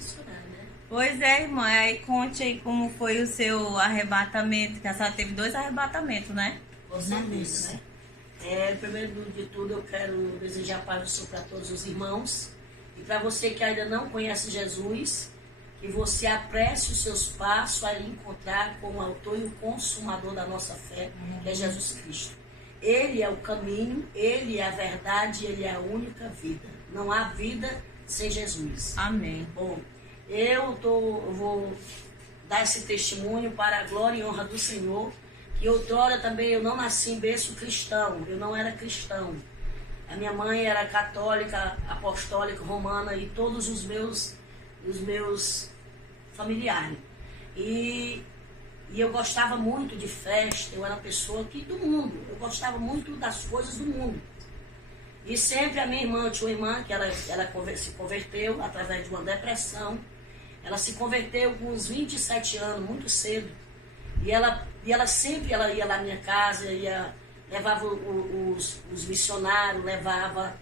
missionária, né? Pois é, irmã. Aí conte aí como foi o seu arrebatamento, que a senhora teve 2 arrebatamentos, né? Com certeza, né? Primeiro de tudo, eu quero desejar a paz do Senhor para todos os irmãos. E para você que ainda não conhece Jesus, que você apresse os seus passos a lhe encontrar com o autor e o consumador da nossa fé, que é Jesus Cristo. Ele é o caminho, Ele é a verdade, Ele é a única vida. Não há vida sem Jesus. Amém. Bom, eu vou dar esse testemunho para a glória e honra do Senhor, que outrora também eu não nasci em berço cristão, eu não era cristão. A minha mãe era católica, apostólica, romana e todos os meus familiares. E eu gostava muito de festa, eu era uma pessoa do mundo, eu gostava muito das coisas do mundo. E sempre a minha irmã, eu tinha uma irmã que ela se converteu através de uma depressão. Ela se converteu com uns 27 anos, muito cedo. E ela sempre ia lá na minha casa, levava os missionários, levava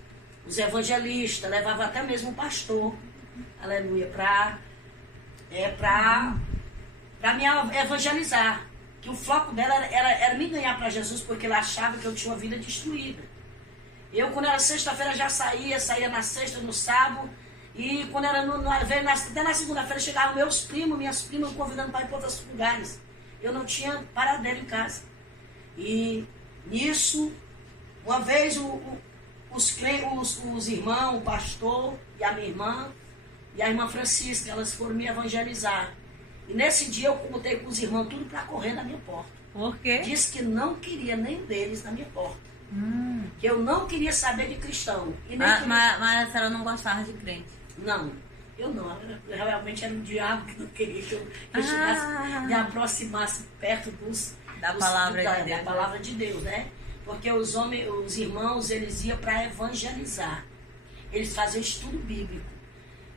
os evangelistas, levava até mesmo o pastor, aleluia, para me evangelizar. Que o foco dela era me ganhar para Jesus, porque ela achava que eu tinha uma vida destruída. Eu, quando era sexta-feira, já saía na sexta, no sábado, e quando era até na segunda-feira, chegavam minhas primas, convidando para ir para outros lugares. Eu não tinha paradeiro em casa. E nisso, uma vez os irmãos, o pastor e a minha irmã, e a irmã Francisca, elas foram me evangelizar. E nesse dia eu contei com os irmãos tudo para correr na minha porta. Por quê? Disse que não queria nenhum deles na minha porta. Que eu não queria saber de cristão. E nem mas a senhora não gostava de crente? Não, eu não. Eu realmente era um diabo que não queria que eu me aproximasse perto da palavra de Deus, né? Porque os irmãos, eles iam para evangelizar. Eles faziam estudo bíblico.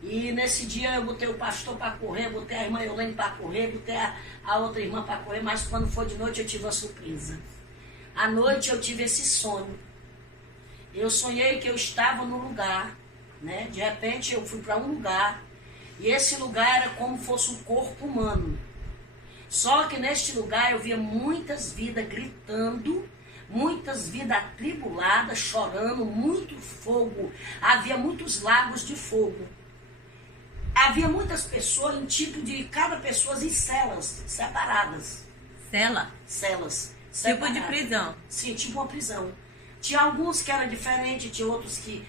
E nesse dia eu botei o pastor para correr, botei a irmã Eulene para correr, botei a outra irmã para correr, mas quando foi de noite eu tive uma surpresa. À noite eu tive esse sonho. Eu sonhei que eu estava num lugar, né? De repente eu fui para um lugar, e esse lugar era como fosse um corpo humano. Só que neste lugar eu via muitas vidas gritando, muitas vidas atribuladas, chorando, muito fogo. Havia muitos lagos de fogo. Havia muitas pessoas em tipo de cada pessoa em celas separadas. Celas. Tipo de prisão. Sim, tipo uma prisão. Tinha alguns que eram diferentes, tinha outros que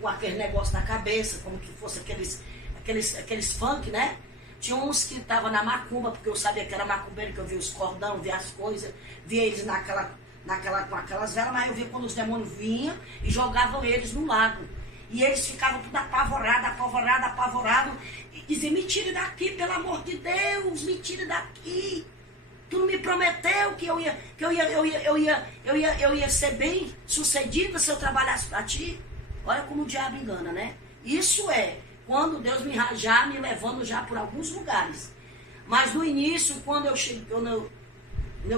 com aquele negócio na cabeça, como que fosse aqueles funk, né? Tinha uns que estavam na macumba, porque eu sabia que era macumbeiro, que eu via os cordão, via as coisas, via eles com aquelas velas, mas eu via quando os demônios vinham e jogavam eles no lago. E eles ficavam tudo apavorado, e diziam, me tire daqui, pelo amor de Deus, me tire daqui. Tu não me prometeu que eu ia ser bem sucedida se eu trabalhasse para ti? Olha como o diabo engana, né? Isso é quando Deus me levando já por alguns lugares. Mas no início, quando eu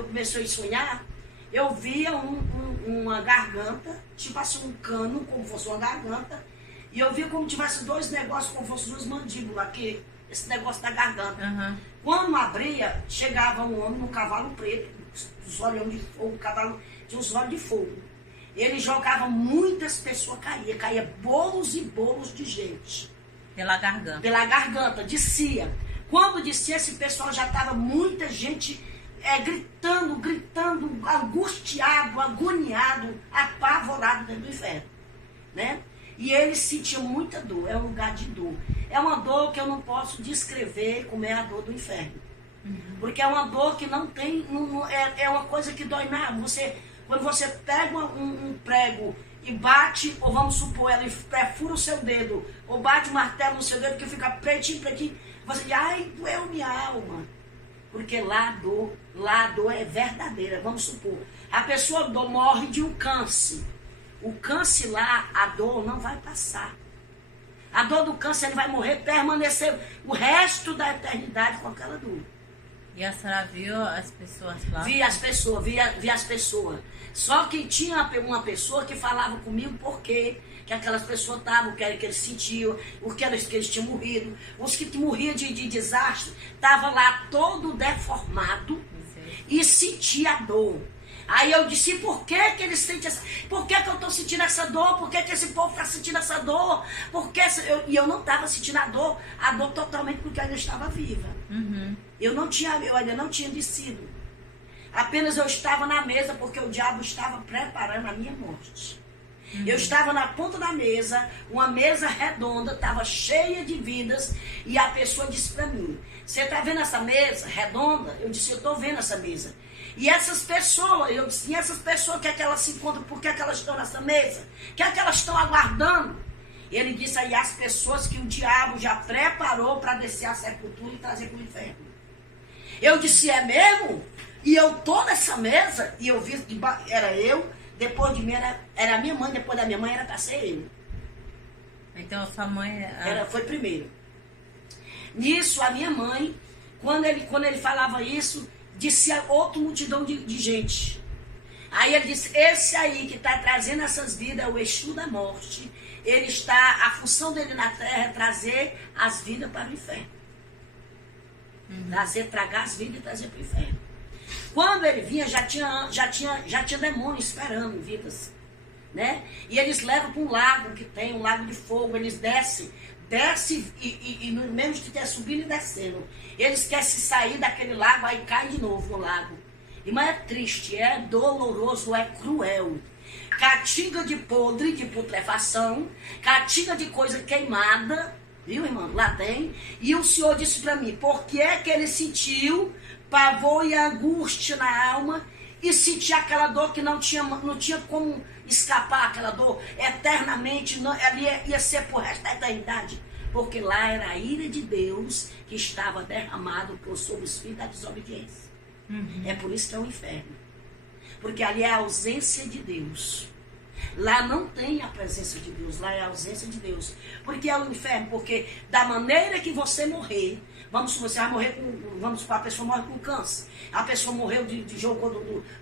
comecei a sonhar, eu via uma garganta, tipo assim um cano, como fosse uma garganta, e eu via como tivesse 2 negócios, como fossem 2 mandíbulas aqui, esse negócio da garganta. Uhum. Quando abria, chegava um homem num cavalo preto, os olhos de fogo, o cavalo tinha os olhos de fogo. Ele jogava, muitas pessoas caía bolos e bolos de gente. Pela garganta, descia. Quando descia, esse pessoal já estava muita gente gritando, angustiado, agoniado, apavorado dentro do inferno, né? E eles sentiam muita dor, é um lugar de dor. É uma dor que eu não posso descrever como é a dor do inferno. Porque é uma dor que não tem, é uma coisa que dói na alma. Quando você pega um prego e bate, ou vamos supor, ela perfura o seu dedo, ou bate o martelo no seu dedo que fica pretinho, você diz, ai, doeu minha alma. Porque lá a dor é verdadeira. Vamos supor, a pessoa morre de um câncer. O câncer lá, a dor não vai passar. A dor do câncer, ele vai morrer, permanecer o resto da eternidade com aquela dor. E a senhora viu as pessoas lá? Vi as pessoas. Só que tinha uma pessoa que falava comigo porque que aquelas pessoas estavam, o que eles sentiam, o que eles tinham morrido. Os que morriam de desastre, estavam lá todo deformado e sentia a dor. Aí eu disse, por que eles sentem essa... Por que eu estou sentindo essa dor? Por que esse povo está sentindo essa dor? E eu não estava sentindo a dor totalmente porque eu ainda estava viva. Eu ainda não tinha descido. Apenas eu estava na mesa porque o diabo estava preparando a minha morte. Eu estava na ponta da mesa, uma mesa redonda, estava cheia de vidas, e a pessoa disse para mim, você está vendo essa mesa redonda? Eu disse, eu estou vendo essa mesa. E essas pessoas, eu disse, o que é que elas se encontram? Por que é que elas estão nessa mesa? O que é que elas estão aguardando? Ele disse aí, as pessoas que o diabo já preparou para descer a sepultura e trazer para o inferno. Eu disse, é mesmo? E eu tô nessa mesa, e eu vi que era eu, depois de mim era a minha mãe, depois da minha mãe era para ser eu. Então a sua mãe... Foi primeiro. Nisso, a minha mãe, quando ele falava isso, disse a outra multidão de gente. Aí ele disse, esse aí que está trazendo essas vidas é o Exu da morte. A função dele na terra é trazer as vidas para o inferno. Tragar as vidas e trazer para o inferno. Quando ele vinha, já tinha demônio esperando vidas, né? E eles levam para um lago que tem, um lago de fogo, eles descem e no mesmo de ter subindo e descendo. Eles querem se sair daquele lago, aí cai de novo no lago. Irmã, é triste, é doloroso, é cruel. Catinga de podre, de putrefação, catinga de coisa queimada, viu, irmão? Lá tem. E o Senhor disse para mim, por que é que ele sentiu pavor e angústia na alma e sentia aquela dor que não tinha como escapar, aquela dor eternamente, ali ia ser por resto da eternidade, porque lá era a ira de Deus que estava derramado sobre os filhos da desobediência. É por isso que é o inferno, porque ali é a ausência de Deus. Lá não tem a presença de Deus, lá é a ausência de Deus. Porque é o inferno, porque da maneira que você morrer, você vai morrer vamos supor, a pessoa morre com câncer. A pessoa morreu jogou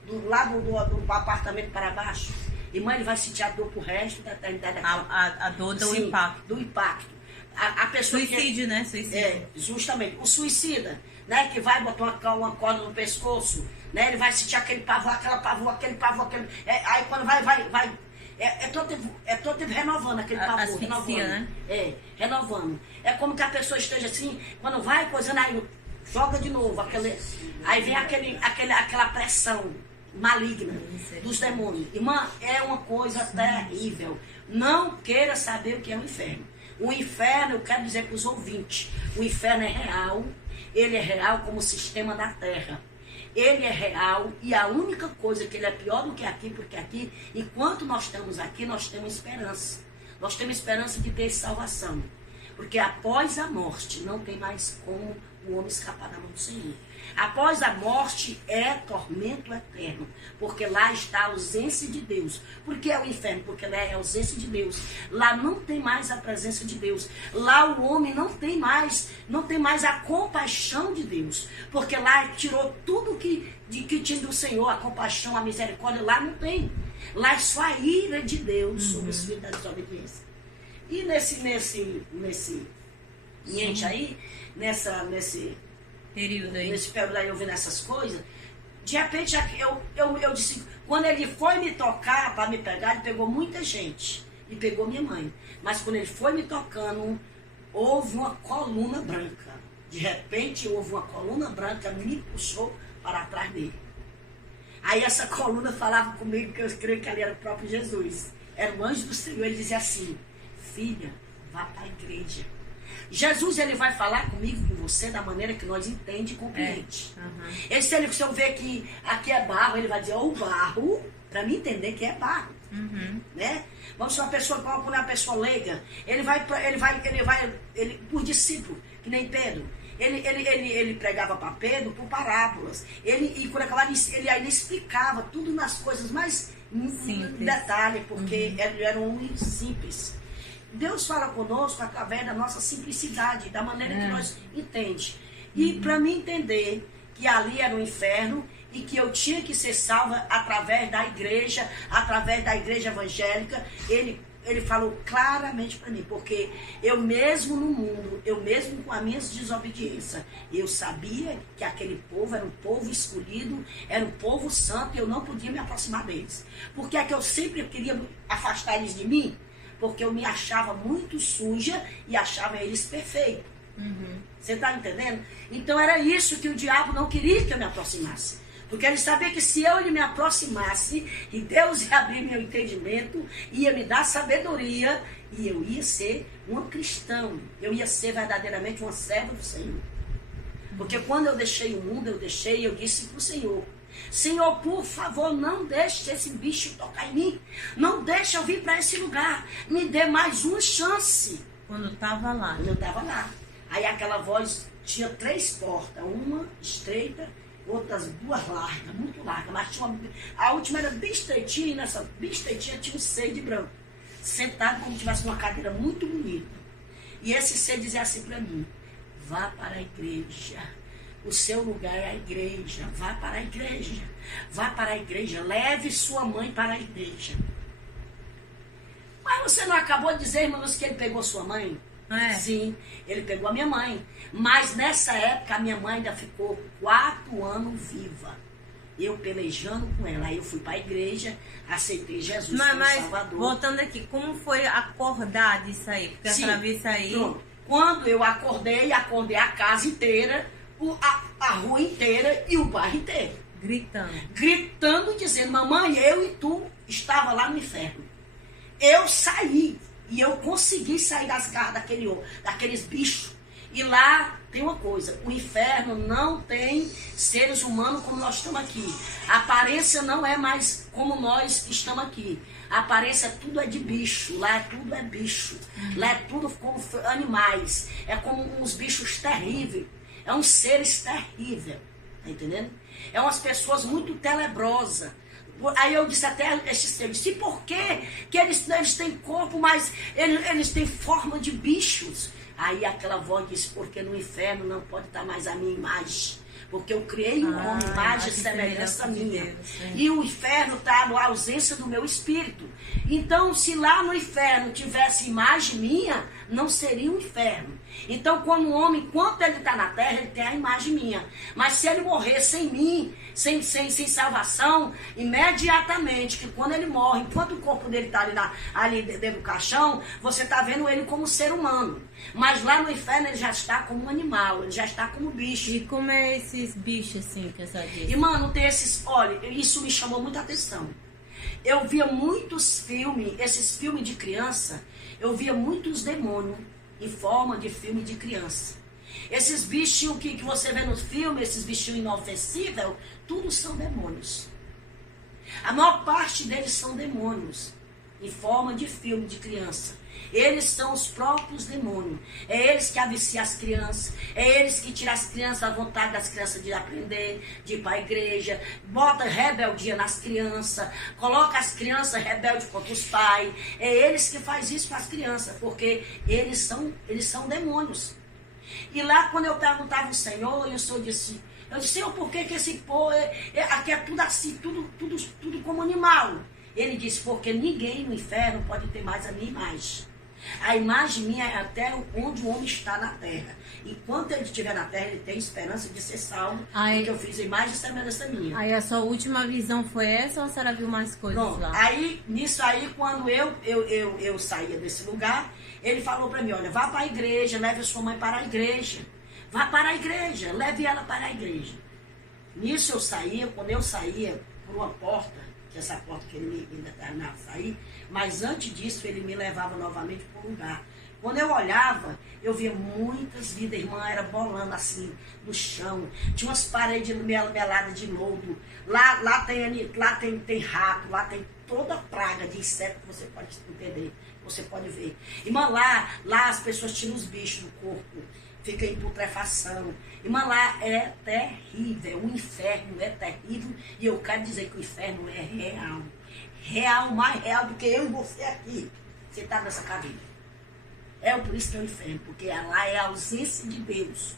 do lado do apartamento para baixo. Irmã, ele vai sentir a dor pro resto da eternidade. A dor do impacto. Do impacto. A pessoa suicídio, né? Suicídio. Justamente. O suicida, né? Que vai botar uma corda no pescoço, né? Ele vai sentir aquele pavor, aquele pavor. Aí quando vai. É todo tempo renovando aquele pavor. Asfixia, renovando. Né? Renovando. É como que a pessoa esteja assim, quando vai coisando, aí joga de novo. Aí vem aquela pressão maligna dos demônios. Irmã, é uma coisa terrível. Não queira saber o que é o inferno. O inferno, eu quero dizer para os ouvintes, o inferno é real. Ele é real como o sistema da terra. Ele é real e a única coisa que ele é pior do que aqui, porque aqui, enquanto nós estamos aqui, nós temos esperança. Nós temos esperança de ter salvação. Porque após a morte, não tem mais como o homem escapar da mão do Senhor. Após a morte é tormento eterno, porque lá está a ausência de Deus. Por que é o inferno? Porque lá é a ausência de Deus. Lá não tem mais a presença de Deus. Lá o homem não tem mais a compaixão de Deus, porque lá tirou tudo que tinha do Senhor, a compaixão, a misericórdia. Lá não tem. Lá é só a ira de Deus sobre os filhos da desobediência. E nesse período aí. Nesse período aí, eu vendo essas coisas, de repente eu disse, quando ele foi me tocar para me pegar, ele pegou muita gente e pegou minha mãe. Mas quando ele foi me tocando, houve uma coluna branca. De repente houve uma coluna branca, me puxou para trás dele. Aí essa coluna falava comigo, que eu creio que ali era o próprio Jesus. Era o anjo do Senhor, ele dizia assim, filha, vá para a igreja. Jesus, ele vai falar comigo, com você, da maneira que nós entende e compreende. Se eu ver que aqui é barro, ele vai dizer, o barro, para mim entender que é barro. Né? Vamos ser uma pessoa, quando é uma pessoa leiga, ele por discípulo, que nem Pedro. Ele pregava para Pedro por parábolas. E quando acabava, ele ainda explicava tudo nas coisas mais simples, detalhe, porque ele era um homem simples. Deus fala conosco através da nossa simplicidade, da maneira que nós entendemos. E para mim entender que ali era o inferno e que eu tinha que ser salva através da igreja evangélica, ele ele falou claramente para mim, porque eu mesmo no mundo, eu mesmo com as minhas desobediências, eu sabia que aquele povo era um povo escolhido, era um povo santo, e eu não podia me aproximar deles. Porque é que eu sempre queria afastar eles de mim? Porque eu me achava muito suja e achava eles perfeitos. Você está entendendo? Então era isso que o diabo não queria que eu me aproximasse. Porque ele sabia que se ele me aproximasse, e Deus ia abrir meu entendimento, ia me dar sabedoria, e eu ia ser uma cristã. Eu ia ser verdadeiramente uma serva do Senhor. Porque quando eu deixei o mundo, eu disse para o Senhor, Senhor, por favor, não deixe esse bicho tocar em mim. Não deixe eu vir para esse lugar. Me dê mais uma chance. Quando eu estava lá. Quando eu estava lá. Aí aquela voz tinha 3 portas. Uma estreita, outras 2 largas, muito largas. Mas tinha a última era bem estreitinha, e nessa bem estreitinha tinha um ser de branco. Sentado como se tivesse uma cadeira muito bonita. E esse ser dizia assim para mim, vá para a igreja. O seu lugar é a igreja. Vá para a igreja. Vá para a igreja. Leve sua mãe para a igreja. Mas você não acabou de dizer, irmãos, que ele pegou sua mãe? É. Sim, ele pegou a minha mãe. Mas nessa época a minha mãe ainda ficou 4 anos viva. Eu pelejando com ela. Aí eu fui para a igreja, aceitei Jesus como Salvador. Voltando aqui, como foi acordar disso aí? Porque Sim, a senhora viu isso aí. Pronto. Quando eu acordei a casa inteira, a rua inteira e o bairro inteiro. Gritando, dizendo, mamãe, eu e tu estava lá no inferno. Eu saí e eu consegui sair das garras daqueles bichos. E lá tem uma coisa, o inferno não tem seres humanos como nós estamos aqui. A aparência não é mais como nós estamos aqui. A aparência tudo é de bicho, lá tudo é bicho. Lá é tudo como animais, é como uns bichos terríveis. É uns seres terríveis, tá entendendo? É umas pessoas muito tenebrosas. Aí eu disse até a esses seres, e por que eles têm corpo, mas eles têm forma de bichos? Aí aquela voz disse, porque no inferno não pode estar mais a minha imagem. Porque eu criei um homem, imagem e semelhança minha. E o inferno está na ausência do meu espírito. Então, se lá no inferno tivesse imagem minha, não seria um inferno. Então, quando o homem, enquanto ele está na terra, ele tem a imagem minha. Mas se ele morrer sem mim, sem salvação, imediatamente, que quando ele morre, enquanto o corpo dele está ali dentro do caixão, você está vendo ele como ser humano. Mas lá no inferno ele já está como um animal, ele já está como bicho. E como é esses bichos assim que a senhora disse? E mano, tem esses, olha, isso me chamou muita atenção. Eu via muitos filmes, esses filmes de criança, eu via muitos demônios em forma de filme de criança. Esses bichinhos que você vê no filme, esses bichinhos inofensíveis, tudo são demônios. A maior parte deles são demônios, em forma de filme de criança. Eles são os próprios demônios. É eles que aviciam as crianças. É eles que tiram as crianças da vontade das crianças de aprender, de ir para a igreja. Bota rebeldia nas crianças. Coloca as crianças rebeldes contra os pais. É eles que fazem isso com as crianças. Porque eles são demônios. E lá quando eu perguntava ao Senhor, e o Senhor disse... Eu disse, Senhor, por que esse povo... aqui é tudo assim, tudo como animal. Ele disse, porque ninguém no inferno pode ter mais a minha imagem. A imagem minha é até onde o homem está na terra. Enquanto ele estiver na terra, ele tem esperança de ser salvo. Porque eu fiz a imagem e semelhança minha. Aí a sua última visão foi essa ou a senhora viu mais coisas lá? Aí, nisso aí, quando eu saía desse lugar, ele falou para mim, olha, vá para a igreja, leve a sua mãe para a igreja. Vá para a igreja, leve ela para a igreja. Nisso eu saía, quando eu saía por uma porta, que essa porta que ele me determinava a sair, mas antes disso ele me levava novamente para um lugar. Quando eu olhava, eu via muitas vidas, a irmã era bolando assim, no chão, tinha umas paredes meladas de lodo, lá tem rato, lá tem toda praga de inseto que você pode entender, você pode ver. Irmã, lá as pessoas tiram os bichos do corpo, fica em putrefação. Irmã, lá é terrível, o inferno é terrível, e eu quero dizer que o inferno é real. Real, mais real do que eu e você aqui, sentado nessa cadeira. É por isso que é o inferno, porque lá é a ausência de Deus.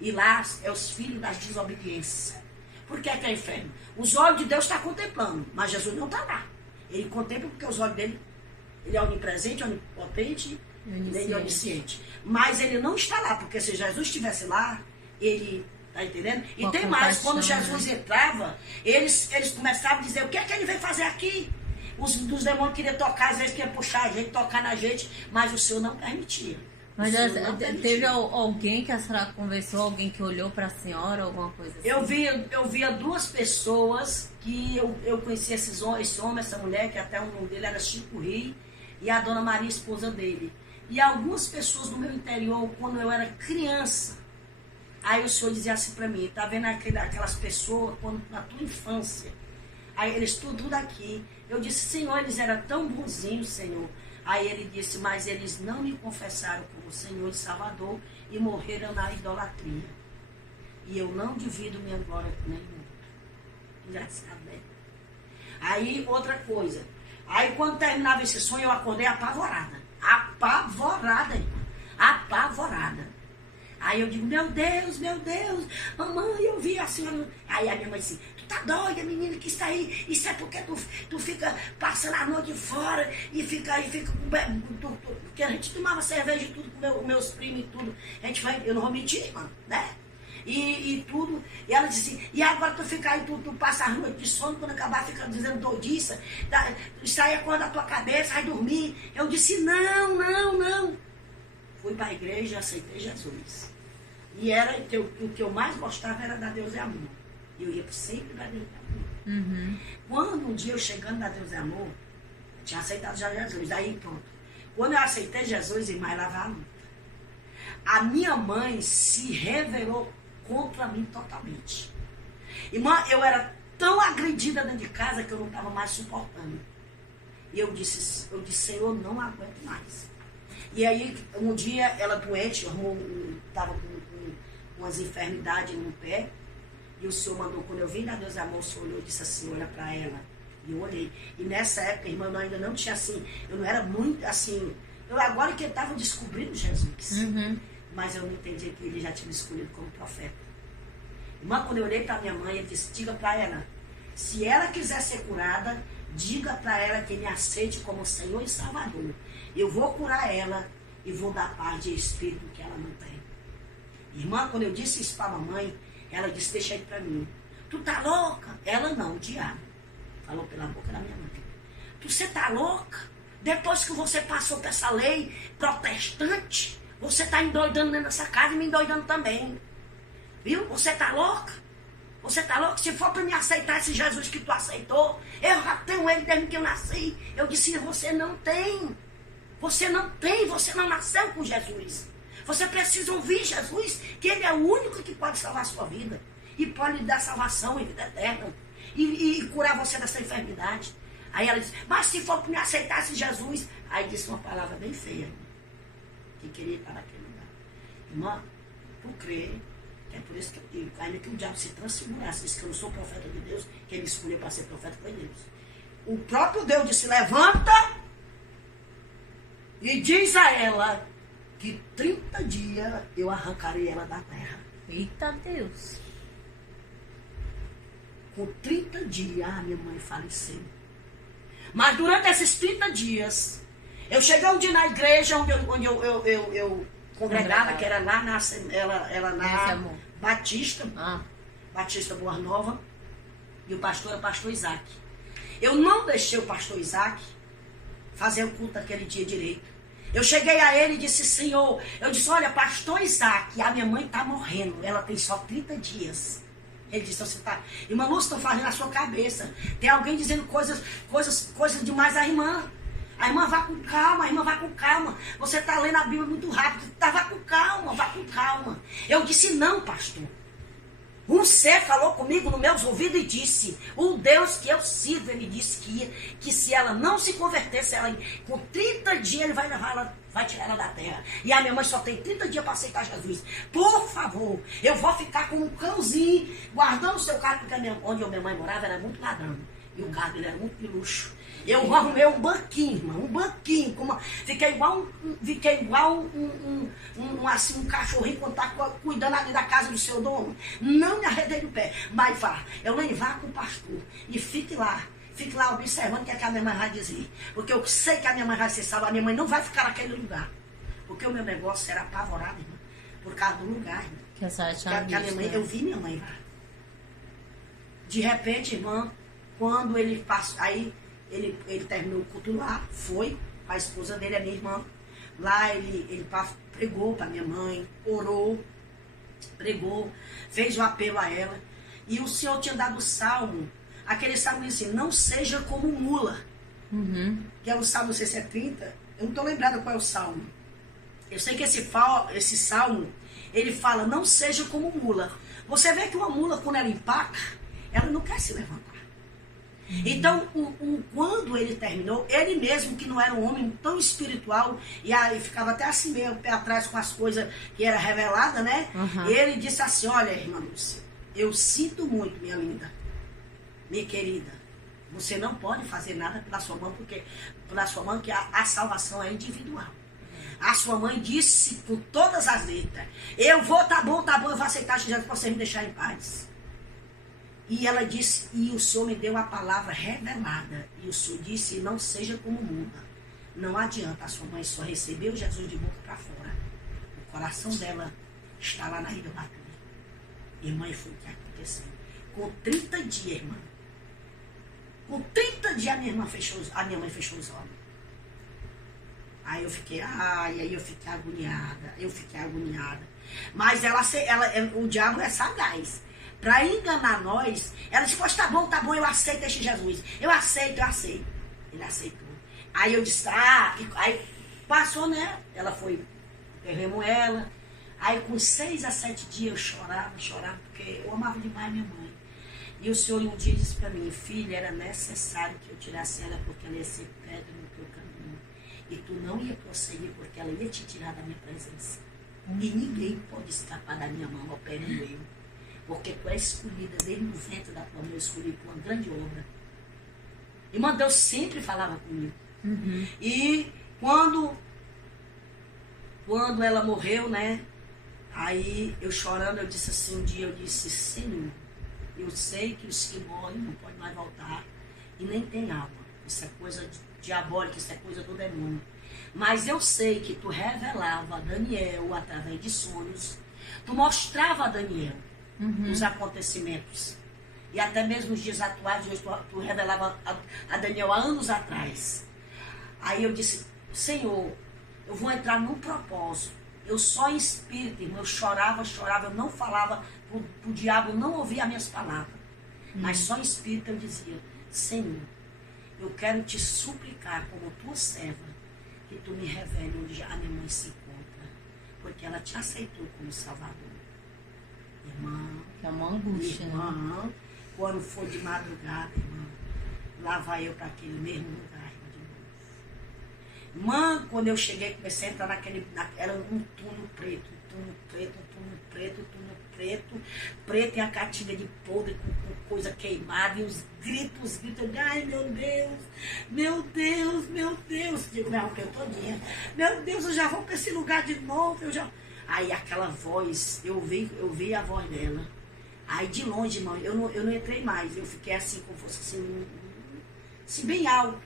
E lá é os filhos das desobediências. Por que é o inferno? Os olhos de Deus estão contemplando, mas Jesus não está lá. Ele contempla porque os olhos dele Ele é onipresente, onipotente e onisciente. Mas ele não está lá, porque se Jesus estivesse lá, ele... Tá entendendo? E tem mais, quando Jesus entrava, eles começavam a dizer, o que é que ele veio fazer aqui? Os demônios queriam tocar, às vezes queriam puxar a gente, tocar na gente, mas o Senhor não permitia. Mas teve alguém que a senhora conversou, alguém que olhou para a senhora, alguma coisa assim? Eu via duas pessoas que eu conhecia esse homem, essa mulher, que até o nome dele era Chico Ri, e a Dona Maria, esposa dele. E algumas pessoas do meu interior, quando eu era criança, aí o Senhor dizia assim para mim, tá vendo aquelas pessoas quando, na tua infância? Aí eles tudo aqui. Eu disse, Senhor, eles eram tão bonzinhos, Senhor. Aí ele disse, mas eles não me confessaram como Senhor e Salvador e morreram na idolatria. E eu não divido minha glória com nenhum. Engraçado, né? Aí, outra coisa. Aí, quando terminava esse sonho, eu acordei apavorada. Apavorada, irmã. Apavorada. Aí eu digo, meu Deus, mamãe, eu vi a senhora. Aí a minha mãe disse, tu tá doida, menina, que isso é porque tu fica passando a noite fora e fica porque a gente tomava cerveja e tudo com meus primos e tudo. A gente vai, eu não vou mentir, irmã, né? E tudo. E ela disse, e agora tu fica aí, tu passa a noite de sono, quando acabar fica dizendo doidiça, isso aí é cor da tua cabeça, vai dormir. Eu disse, não. Fui para a igreja e aceitei Jesus. E o que eu mais gostava era da Deus e Amor. E eu ia sempre da Deus e Amor. Uhum. Quando um dia eu chegando na Deus e Amor, eu tinha aceitado já Jesus. Daí pronto. Quando eu aceitei Jesus, irmã, ela vai a luta. A minha mãe se revelou contra mim totalmente. Irmã, eu era tão agredida dentro de casa que eu não estava mais suportando. E eu disse, Senhor, não aguento mais. E aí, um dia, ela doente, estava com umas enfermidades no pé, e o Senhor mandou, quando eu vim da Deus Amor, o Senhor olhou e disse assim, olha para ela. E eu olhei. E nessa época, irmã, eu ainda não tinha assim, eu não era muito assim, agora que eu estava descobrindo Jesus, mas eu não entendi que ele já tinha me escolhido como profeta. Irmã, quando eu olhei para minha mãe, eu disse, diga para ela, se ela quiser ser curada, diga para ela que me aceite como Senhor e Salvador. Eu vou curar ela e vou dar paz de espírito que ela não tem. Irmã, quando eu disse isso para a mamãe, ela disse, deixa aí para mim. Tu tá louca? Ela não, o diabo. Falou pela boca da minha mãe. Você tá louca? Depois que você passou por essa lei protestante, você tá endoidando dentro dessa casa e me endoidando também. Viu? Você tá louca? Você tá louco? Se for para me aceitar esse Jesus que tu aceitou, eu já tenho ele desde que eu nasci. Eu disse, você não tem. Você não tem, você não nasceu com Jesus. Você precisa ouvir Jesus, que ele é o único que pode salvar a sua vida. E pode lhe dar salvação e vida eterna. E curar você dessa enfermidade. Aí ela disse, mas se for para me aceitar esse Jesus... Aí disse uma palavra bem feia. Que queria estar naquele lugar. Irmã, tu crê, que é por isso que eu digo, ainda que o diabo se transfigurasse, disse que eu não sou profeta de Deus, que ele escolheu para ser profeta foi Deus. O próprio Deus disse, levanta... E diz a ela que 30 dias eu arrancarei ela da terra. Eita Deus. Com 30 dias, minha mãe faleceu. Mas durante esses 30 dias, eu cheguei um dia na igreja onde eu congregava, que era lá na Batista, Batista Boa Nova, e o pastor era o pastor Isaac. Eu não deixei o pastor Isaac fazer o culto aquele dia direito. Eu cheguei a ele e disse, Senhor, eu disse, olha, pastor Isaac, a minha mãe está morrendo, ela tem só 30 dias. Ele disse, você está... Irmã Lúcia, estão fazendo na sua cabeça. Tem alguém dizendo coisas demais à irmã. A irmã vá com calma, a irmã vá com calma. Você está lendo a Bíblia muito rápido. Tá, vá com calma, vá com calma. Eu disse, não, pastor. Um ser falou comigo nos meus ouvidos e disse, o Deus que eu sirvo, ele disse que se ela não se convertesse, ela, com 30 dias ele vai levar ela, vai tirar ela da terra. E a minha mãe só tem 30 dias para aceitar Jesus. Por favor, eu vou ficar com um cãozinho, guardando o seu carro, porque onde minha mãe morava era muito ladrão. E o carro dele era muito de luxo. Eu arrumei um banquinho, irmão, um banquinho. Fiquei igual um cachorrinho quando está cuidando ali da casa do seu dono. Não me arredei do pé. Mas vá, eu nem vá com o pastor. E fique lá. fique lá observando o que, é que a minha mãe vai dizer. Porque eu sei que a minha mãe vai ser salva, a minha mãe não vai ficar naquele lugar. Porque o meu negócio era apavorado, irmã, por causa do lugar, irmã. Que a senhora tinha Porque a minha mãe, eu vi minha mãe lá. De repente, irmã, quando ele passou, aí ele terminou o culto lá, foi, a esposa dele é minha irmã. Lá ele pregou para minha mãe, orou, pregou, fez um apelo a ela. E o Senhor tinha dado o salmo, aquele salmo assim, não seja como mula. Que é o salmo, não sei se é 30, eu não estou lembrada qual é o salmo. Eu sei que esse salmo, ele fala, não seja como mula. Você vê que uma mula, quando ela empaca, ela não quer se levantar. Então, quando ele terminou, ele mesmo, que não era um homem tão espiritual, e aí ficava até assim meio pé atrás com as coisas que era revelada, né? Ele disse assim, olha, irmã Lúcia, eu sinto muito, minha linda, minha querida, você não pode fazer nada pela sua mãe, porque pela sua mãe que a salvação é individual. A sua mãe disse com todas as letras, eu vou, tá bom, eu vou aceitar Jesus para você me deixar em paz. E ela disse, e o Senhor me deu a palavra revelada. E o Senhor disse, não seja como muda. Não adianta, a sua mãe só recebeu Jesus de boca para fora. O coração dela está lá na idolatria. Irmã, e foi o que aconteceu. Com 30 dias, irmã. Com 30 dias a minha mãe fechou os olhos. Aí eu fiquei agoniada. Mas o diabo é sagaz. Para enganar nós, ela disse, pois tá bom, eu aceito este Jesus. Eu aceito. Ele aceitou. Aí eu disse, aí passou, né? Ela foi, enterramos ela. Aí com 6 a 7 dias eu chorava, porque eu amava demais minha mãe. E o Senhor um dia disse para mim, filha, era necessário que eu tirasse ela, porque ela ia ser pedra no teu caminho. E tu não ia prosseguir, porque ela ia te tirar da minha presença. E ninguém pode escapar da minha mão, operando eu. Porque tu é escolhida desde no ventre da tua mãe, eu escolhi por uma grande obra. Irmã, Deus sempre falava comigo. E quando ela morreu, né? Aí eu chorando, eu disse assim, um dia eu disse, Senhor, eu sei que os que morrem não podem mais voltar e nem tem alma. Isso é coisa diabólica, isso é coisa do demônio. Mas eu sei que tu revelava a Daniel através de sonhos. Tu mostrava a Daniel os acontecimentos. E até mesmo nos dias atuais, hoje tu revelava a Daniel há anos atrás. Aí eu disse, Senhor, eu vou entrar num propósito. Eu só em espírito, irmão, eu chorava, eu não falava, o diabo não ouvia as minhas palavras. Mas só em espírito eu dizia, Senhor, eu quero te suplicar como tua serva, que tu me revele onde a minha mãe se encontra. Porque ela te aceitou como Salvador. Irmã, que é uma angústia, irmã, né? Quando for de madrugada, irmã, lá vai eu para aquele mesmo lugar, irmã, de novo. Irmã, quando eu cheguei, comecei a entrar era um túnel preto, preto e a caatinga de podre com coisa queimada e os gritos, ai meu Deus, digo, me arrupei todinha, meu Deus, eu já vou para esse lugar de novo, Aí aquela voz, eu vi a voz dela. Aí de longe, irmão, eu não entrei mais. Eu fiquei assim, como fosse assim bem alto.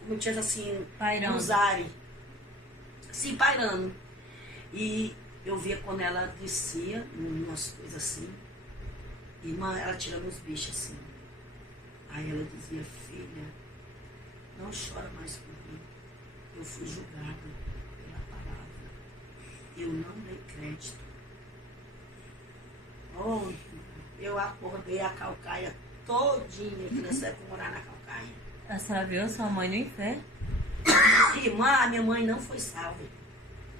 Como eu tinha assim, nos ares. Assim, pairando. E eu via quando ela descia, umas coisas assim. Irmã, ela tirando os bichos assim. Aí ela dizia, filha, não chora mais por mim. Eu fui julgada. Eu não dei crédito. Oh, eu acordei a calcaia todinha, que nessa época morar na calcaia. A senhora viu sua mãe no inferno? Irmã, a minha mãe não foi salva.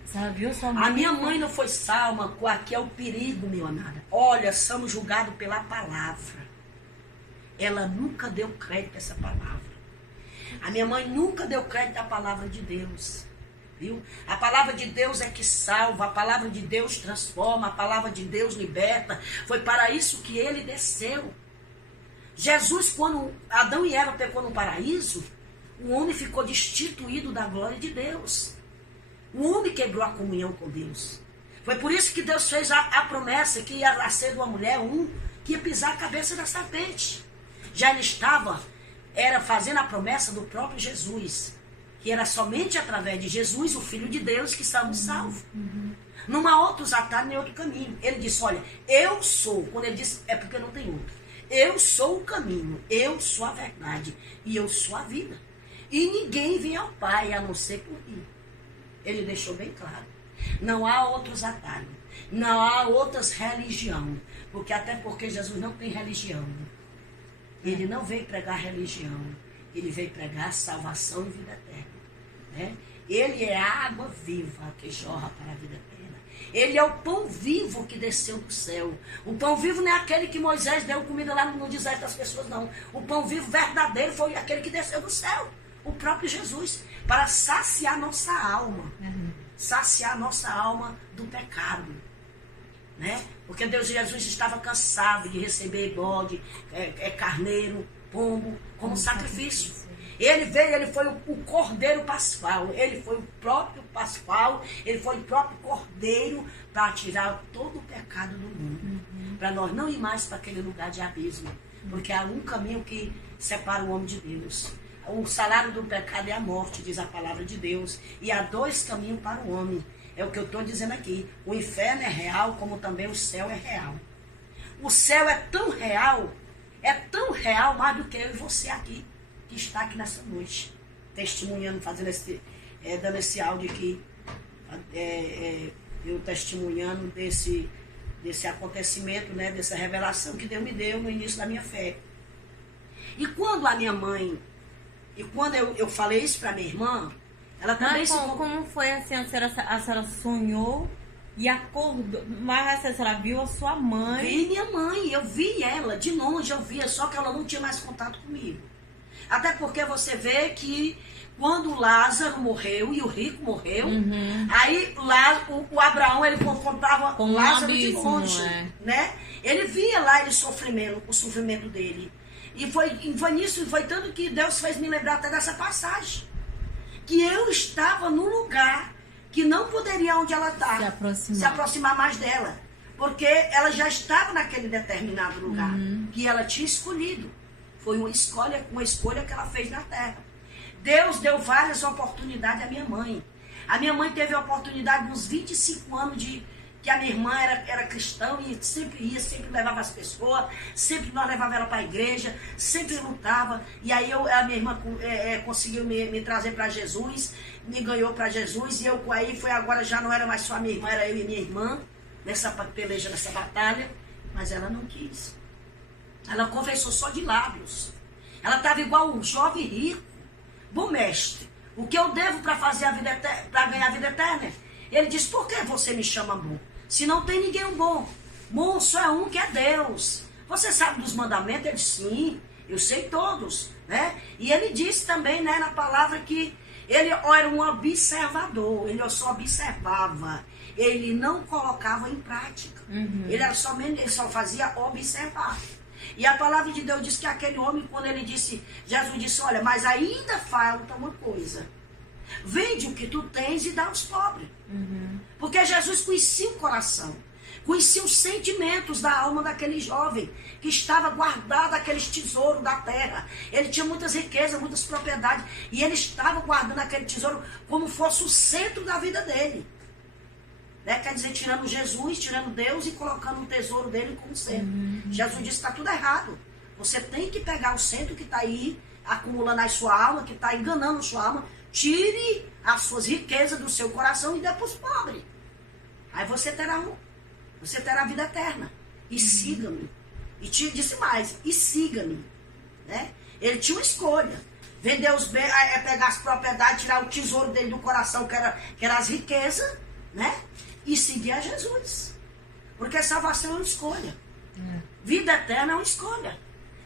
A senhora viu sua mãe? A minha mãe não foi salva, aqui é o perigo, meu amado. Olha, somos julgados pela palavra. Ela nunca deu crédito a essa palavra. A minha mãe nunca deu crédito à palavra de Deus. Viu? A palavra de Deus é que salva, a palavra de Deus transforma, a palavra de Deus liberta. Foi para isso que ele desceu. Jesus, quando Adão e Eva pecou no paraíso, o homem ficou destituído da glória de Deus. O homem quebrou a comunhão com Deus. Foi por isso que Deus fez a promessa que ia nascer de uma mulher, que ia pisar a cabeça da serpente. Já ele estava era fazendo a promessa do próprio Jesus, que era somente através de Jesus, o Filho de Deus, que estávamos salvos. Não há outros atalhos nem outro caminho. Ele disse, olha, eu sou. Quando ele disse, é porque não tem outro. Eu sou o caminho, eu sou a verdade e eu sou a vida. E ninguém vem ao Pai a não ser por mim. Ele deixou bem claro. Não há outros atalhos. Não há outras religiões. Até porque Jesus não tem religião. Ele não veio pregar religião. Ele veio pregar salvação e vida eterna. Né? Ele é a água viva que jorra para a vida eterna. Ele é o pão vivo que desceu do céu. O pão vivo não é aquele que Moisés deu comida lá no deserto das pessoas, não. O pão vivo verdadeiro foi aquele que desceu do céu. O próprio Jesus. Para saciar nossa alma. Saciar nossa alma do pecado. Né? Porque Deus Jesus estava cansado de receber bode, carneiro, pombo, como sacrifício. Ele veio, ele foi o Cordeiro Pascual, ele foi o próprio Pascual, ele foi o próprio Cordeiro para tirar todo o pecado do mundo. Para nós não ir mais para aquele lugar de abismo. Porque há um caminho que separa o homem de Deus. O salário do pecado é a morte, diz a palavra de Deus. E há dois caminhos para o homem. É o que eu estou dizendo aqui. O inferno é real, como também o céu é real. O céu é tão real mais do que eu e você aqui, que está aqui nessa noite, testemunhando, fazendo dando esse áudio aqui, eu testemunhando desse acontecimento, né, dessa revelação que Deus me deu no início da minha fé. E quando a minha mãe, e quando eu falei isso para minha irmã, ela também como foi assim, a senhora sonhou e acordou, mas a senhora viu a sua mãe? Vi minha mãe, eu vi ela, de longe eu via, só que ela não tinha mais contato comigo. Até porque você vê que quando Lázaro morreu e o rico morreu, aí o Abraão, ele contava com Lázaro de longe, né? Ele via lá o sofrimento dele. E foi nisso, foi tanto que Deus fez me lembrar até dessa passagem. Que eu estava num lugar que não poderia onde ela está se aproximar mais dela. Porque ela já estava naquele determinado lugar que ela tinha escolhido. Foi uma escolha que ela fez na terra. Deus deu várias oportunidades à minha mãe. A minha mãe teve a oportunidade uns 25 anos que a minha irmã era cristã e sempre ia, sempre levava as pessoas, sempre nós levava ela para a igreja, sempre lutava. E aí a minha irmã conseguiu me trazer para Jesus, me ganhou para Jesus. E agora já não era mais só a minha irmã, era eu e minha irmã, nessa peleja, nessa batalha. Mas ela não quis. Ela confessou só de lábios. Ela estava igual um jovem rico. Bom mestre, o que eu devo para fazer para ganhar a vida eterna? Ele disse, por que você me chama bom? Se não tem ninguém bom. Bom só é um, que é Deus. Você sabe dos mandamentos? Ele disse, sim, eu sei todos. Né? E ele disse também, né, na palavra que ele era um observador. Ele só observava. Ele não colocava em prática. Ele só fazia observar. E a palavra de Deus diz que aquele homem, quando ele disse, Jesus disse, olha, mas ainda falta uma coisa. Vende o que tu tens e dá aos pobres. Porque Jesus conhecia o coração, conhecia os sentimentos da alma daquele jovem que estava guardado aqueles tesouros da terra. Ele tinha muitas riquezas, muitas propriedades, e ele estava guardando aquele tesouro como fosse o centro da vida dele. Né? Quer dizer, tirando Jesus, tirando Deus e colocando o tesouro dele como centro. Jesus disse, está tudo errado. Você tem que pegar o centro que está aí, acumulando a sua alma, que está enganando a sua alma. Tire as suas riquezas do seu coração e dê para os pobres. Aí você terá a vida eterna. E siga-me. E disse mais, e siga-me. Né? Ele tinha uma escolha. Vender os bens, pegar as propriedades, tirar o tesouro dele do coração, que era as riquezas, né? E seguir a Jesus. Porque salvação é uma escolha. Vida eterna é uma escolha.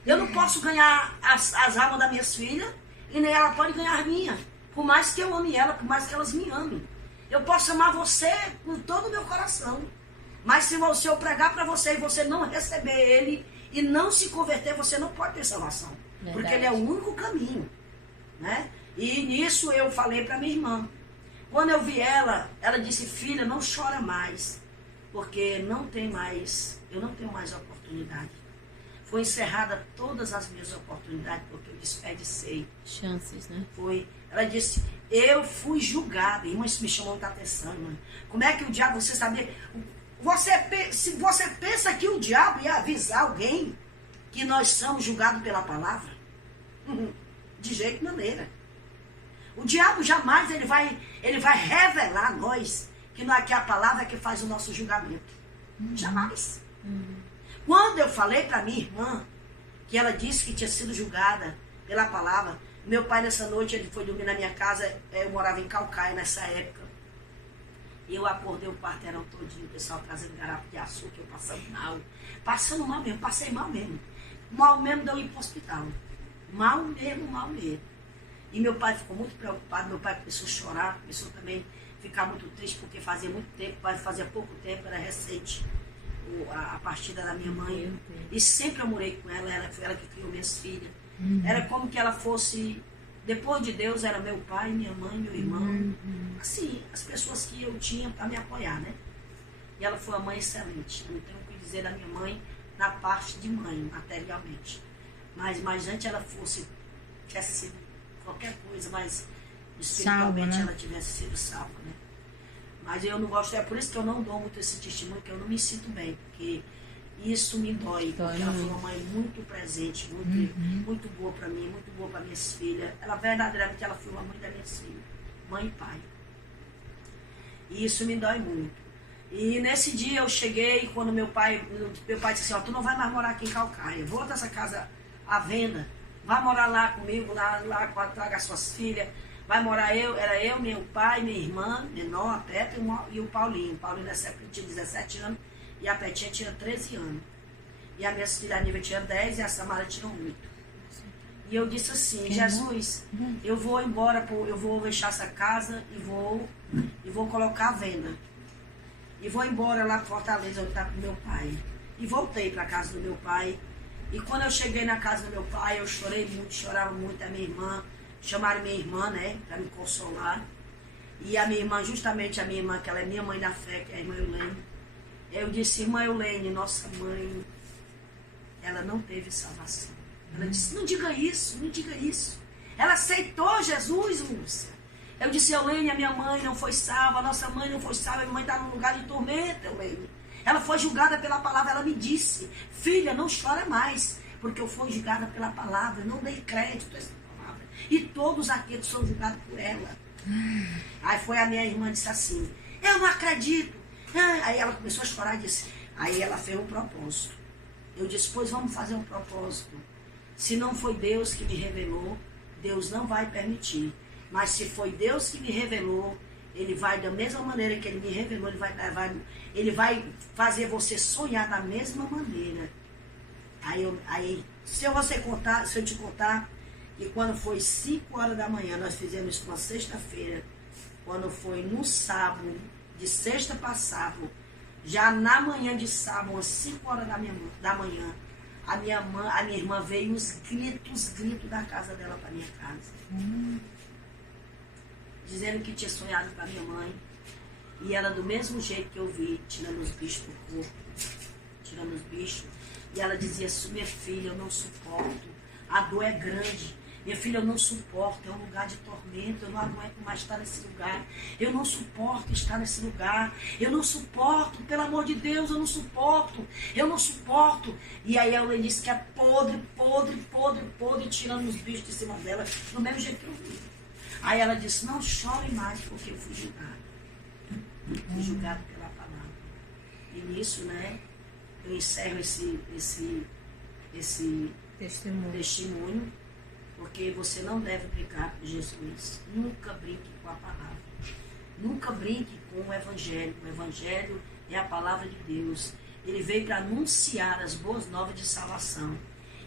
Eu não posso ganhar as almas das minhas filhas e nem ela pode ganhar a minha. Por mais que eu ame ela, por mais que elas me amem. Eu posso amar você com todo o meu coração. Mas se eu pregar para você e você não receber ele e não se converter, você não pode ter salvação. Verdade. Porque ele é o único caminho. Né? E nisso eu falei para minha irmã. Quando eu vi ela disse, filha, não chora mais. Porque eu não tenho mais oportunidade. Foi encerrada todas as minhas oportunidades, porque eu desperdicei. Chances, né? Foi. Ela disse, eu fui julgada. Irmã, isso me chamou muita atenção, irmã. Como é que o diabo, você sabia... Se você pensa que o diabo ia avisar alguém que nós somos julgados pela palavra, de jeito maneira. O diabo jamais ele vai revelar a nós que a palavra é que faz o nosso julgamento. Jamais. Quando eu falei para minha irmã que ela disse que tinha sido julgada pela palavra, meu pai nessa noite ele foi dormir na minha casa, eu morava em Calcaia nessa época. E eu acordei o quarteirão todinho, o pessoal trazendo garrafa de açúcar, eu passando mal. Passando mal mesmo, passei mal mesmo. Mal mesmo de eu ir para o hospital. Mal mesmo, mal mesmo. E meu pai ficou muito preocupado, meu pai começou a chorar, começou também a ficar muito triste, porque fazia muito tempo, fazia pouco tempo, era recente a partida da minha mãe. E sempre eu morei com ela, foi ela que criou minhas filhas. Era como que ela fosse, depois de Deus, era meu pai, minha mãe, meu irmão. Assim, as pessoas que eu tinha para me apoiar, né? E ela foi uma mãe excelente. Eu não tenho o que dizer da minha mãe na parte de mãe, materialmente. Mas antes ela tivesse sido qualquer coisa, mas espiritualmente salva, né? ela tivesse sido salva, né? Mas eu não gosto, é por isso que eu não dou muito esse testemunho, que eu não me sinto bem, porque isso me dói, porque ela foi uma mãe muito presente, muito boa para mim, muito boa para minhas filhas. Ela verdadeiramente ela foi uma mãe das minhas filhas, mãe e pai. E isso me dói muito. E nesse dia eu cheguei, quando meu pai disse assim, ó, tu não vai mais morar aqui em Calcaia, volta essa casa à venda, vai morar lá comigo, lá traga as suas filhas. Vai morar era eu, meu pai, minha irmã, menor, a Petra e o Paulinho. O Paulinho nessa época tinha 17 anos e a Petinha tinha 13 anos. E a minha filha Nívia tinha 10 e a Samara tinha 8. E eu disse assim, Jesus, eu vou embora, eu vou deixar essa casa e vou colocar a venda. E vou embora lá para Fortaleza, onde está com meu pai. E voltei para a casa do meu pai. E quando eu cheguei na casa do meu pai, eu chorei muito, chorava muito. A minha irmã, chamaram minha irmã, né, para me consolar. E a minha irmã, justamente a minha irmã, que ela é minha mãe da fé, que é a irmã Eulene. Eu disse, irmã Eulene, nossa mãe, ela não teve salvação. Ela disse, não diga isso, não diga isso. Ela aceitou Jesus, Lúcia. Eu disse, Eulene, a minha mãe não foi salva, a nossa mãe não foi salva, a minha mãe está num lugar de tormento, Eulene. Ela foi julgada pela palavra, ela me disse, filha, não chora mais, porque eu fui julgada pela palavra, eu não dei crédito a essa palavra. E todos aqueles são julgados por ela. Aí foi a minha irmã, disse assim, eu não acredito. Aí ela começou a chorar e disse, aí ela fez um propósito. Eu disse, pois vamos fazer um propósito. Se não foi Deus que me revelou, Deus não vai permitir. Mas se foi Deus que me revelou, Ele vai, da mesma maneira que Ele me revelou, Ele vai fazer você sonhar da mesma maneira. Aí se eu te contar, que quando foi 5 horas da manhã, nós fizemos isso uma sexta-feira, quando foi no sábado, de sexta para sábado, já na manhã de sábado, às 5 horas da manhã, a minha irmã veio os gritos da casa dela para minha casa. Dizendo que tinha sonhado com a minha mãe. E ela, do mesmo jeito que eu vi, tirando os bichos do corpo, tirando os bichos. E ela dizia assim, minha filha, eu não suporto, a dor é grande. Minha filha, eu não suporto, é um lugar de tormento, eu não aguento mais estar nesse lugar. Eu não suporto estar nesse lugar. Eu não suporto, pelo amor de Deus, eu não suporto. Eu não suporto. E aí ela disse que é podre, tirando os bichos de cima dela, do mesmo jeito que eu vi. Aí ela disse, não chore mais, porque eu fui julgada. Fui julgada pela palavra. E nisso, né, eu encerro esse testemunho, porque você não deve brincar com Jesus. Nunca brinque com a palavra. Nunca brinque com o Evangelho. O Evangelho é a palavra de Deus. Ele veio para anunciar as boas novas de salvação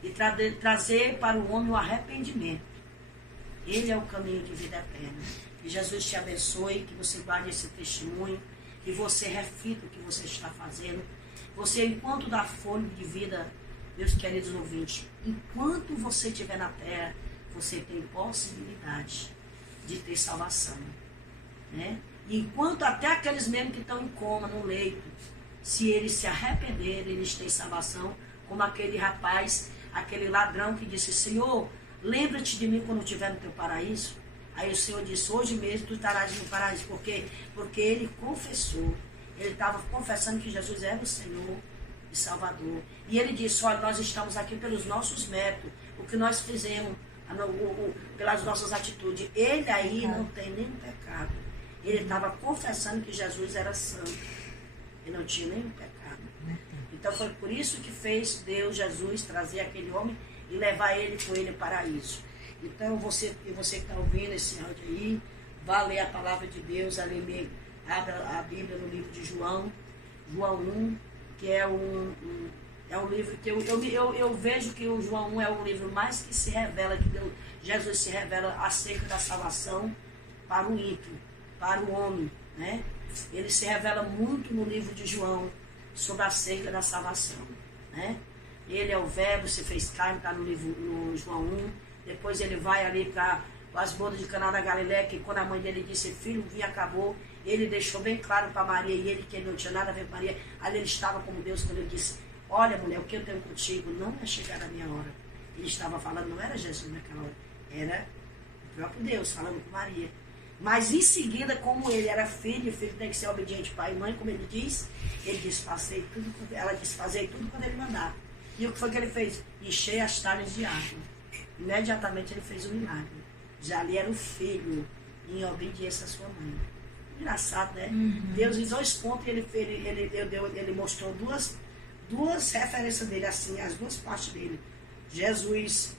e trazer para o homem o arrependimento. Ele é o caminho de vida eterna. Que Jesus te abençoe, que você guarde esse testemunho, que você reflita o que você está fazendo. Você, enquanto dá fôlego de vida, meus queridos ouvintes, enquanto você estiver na terra, você tem possibilidade de ter salvação. Né? E enquanto até aqueles mesmos que estão em coma, no leito, Se eles se arrependerem, eles têm salvação, como aquele rapaz, aquele ladrão que disse, Senhor, lembra-te de mim quando eu estiver no teu paraíso. Aí o Senhor disse, hoje mesmo tu estarás no paraíso. Por quê? Porque ele confessou. Ele estava confessando que Jesus era o Senhor e Salvador. E ele disse, olha, nós estamos aqui pelos nossos méritos, o que nós fizemos, pelas nossas atitudes. Ele aí não tem nenhum pecado. Ele estava confessando que Jesus era santo. Ele não tinha nenhum pecado. Então foi por isso que fez Deus, Jesus, trazer aquele homem e levar ele com ele ao paraíso. Então você que está ouvindo esse áudio aí, vá ler a palavra de Deus, abra a Bíblia no livro de João 1, que é um livro que eu vejo que o João 1 é o livro mais que se revela, que Deus, Jesus se revela acerca da salvação para o ímpio, para o homem, né? Ele se revela muito no livro de João sobre acerca da salvação, né? Ele é o verbo, se fez carne, está no João 1. Depois ele vai ali para as bodas de Caná da Galileia, que quando a mãe dele disse, filho, o vinho acabou, ele deixou bem claro para Maria, e ele que não tinha nada a ver com Maria, ali ele estava como Deus, quando ele disse, olha mulher, o que eu tenho contigo não é chegar a minha hora. Ele estava falando, não era Jesus naquela hora, era o próprio Deus falando com Maria. Mas em seguida, como ele era filho, o filho tem que ser obediente pai e mãe, como ele diz, ele disse, ela disse, fazei tudo quando ele mandar. E o que foi que ele fez? Encher as talhas de água. Imediatamente ele fez um milagre. Já ali era o filho em obediência à sua mãe. Engraçado, né? Deus em 2 pontos, ele mostrou duas referências dele, assim, as 2 partes dele. Jesus,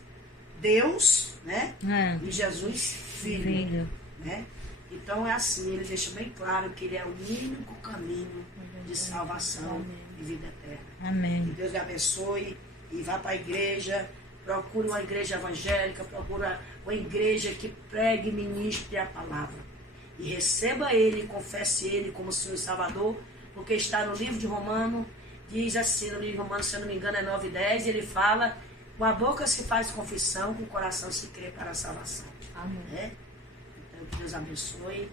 Deus, né? E Jesus, filho. Né? Então é assim, ele deixa bem claro que ele é o único caminho de salvação e vida eterna. Amém. Que Deus lhe abençoe e vá para a igreja, procure uma igreja evangélica, procura uma igreja que pregue e ministre a palavra. E receba ele, confesse ele como Senhor e Salvador, porque está no livro de Romanos, diz assim, no livro de Romanos, se eu não me engano é 9:10, ele fala, com a boca se faz confissão, com o coração se crê para a salvação. Amém. Né? Então que Deus abençoe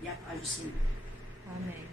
e a paz do Senhor. Amém.